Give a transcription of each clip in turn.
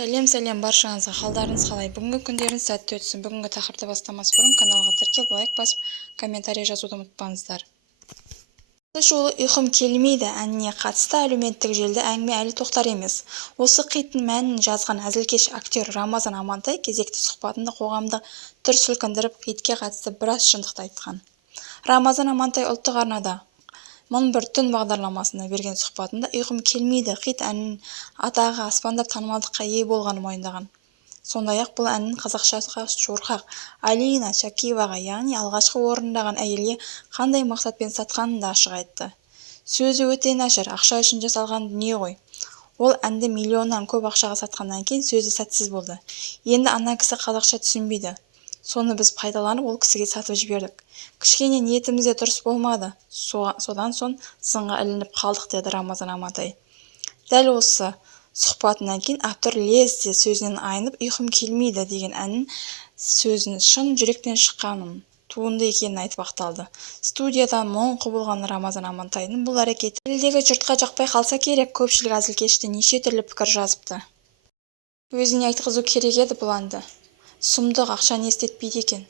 Сәлем баршаңызға, қалдарыңыз қалай? Бүгінгі күндеріңіз сәтті өтсін. Бүгінгі тақырыпты бастамас бұрын каналға тіркеліп, лайк басып, комментарий жазуды ұмытпаңыздар. Осы жолы ұйқым келмейді әніне қатысты әлеуметтік желіде әңгіме әлі тоқтар емес. Осы қиттың мәнін жазған әзілкеш актер Рамазан Амантай кезекті сұхбатында қоғамды дүр сілкіндіріп, қитке қатысты біраз шындықты айтқан. Рамазан Амантай ұлттық арнада «Мың бір түн» бағдарламасына берген сұхбатында ұйқым келмейді хит әнінің атағы аспандап танымалдыққа ие болғанын мойындаған. Сондай-ақ бұл әннің қазақшаға жорғақ Алина Шакиеваға, яғни алғашқы орындаған әйелге қандай мақсатпен сатқанын да ашық айтты. Сөзі өте нашар, ақша үшін жасалған дүние ғой. Ол әнді миллионнан көп ақшаға сатқаннан кейін сөзі сәтсіз болды. Енді ана кісі қазақша түсінбейді. Соны біз пайдаланып ол кісіге сатып жібердік. Кішкене ниетімізде дұрыс болмады. Содан соң сынға ілініп қалдық, деді Рамазан Амантай. Дәл осы сұхбатынан кейін актер лезде сөзінен айнып ұйқым келмейді деген әннің сөзінің шын жүректен шыққанын туынды екенін айтып ақталды. Студиядан мұң құбылған Рамазан Амантайдың бұл әрекеті елдегі жұртқа жақпай қалса керек. Көпшілік әзілкешті неше түрлі пікір жазыпты. Өзіне айтқызу керек еді бұл әнді. Сұмдық, ақшаны естетпейді екен.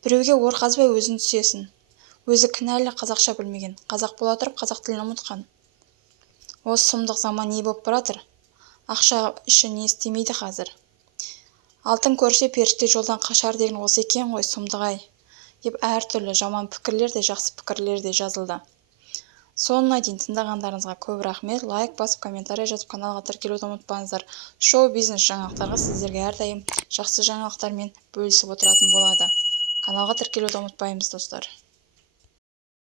Біреуге ор қазбай өзін түсесін. Өзі кінәлі, қазақша білмеген. Қазақ бола тұрып қазақ тілін ұмытқан. Осы сұмдық заман не боп баратыр? Ақша үшін не істемейді қазір. Алтын көрсе періште жолдан қашар деген осы екен ғой, сұмдық-ай, деп әртүрлі жаман пікірлер де жақсы пікірлер де жазылды. Соңына дейін тыңдағандарыңызға көп рахмет. Лайк басып, комментарий жазып, каналға тіркелуді ұмытпаңыздар. Шоу-бизнес жаңалықтарға сіздерге әрдайым жақсы жаңалықтармен бөлісіп отыратын болады. Каналға тіркелуді ұмытпаймыз, достар.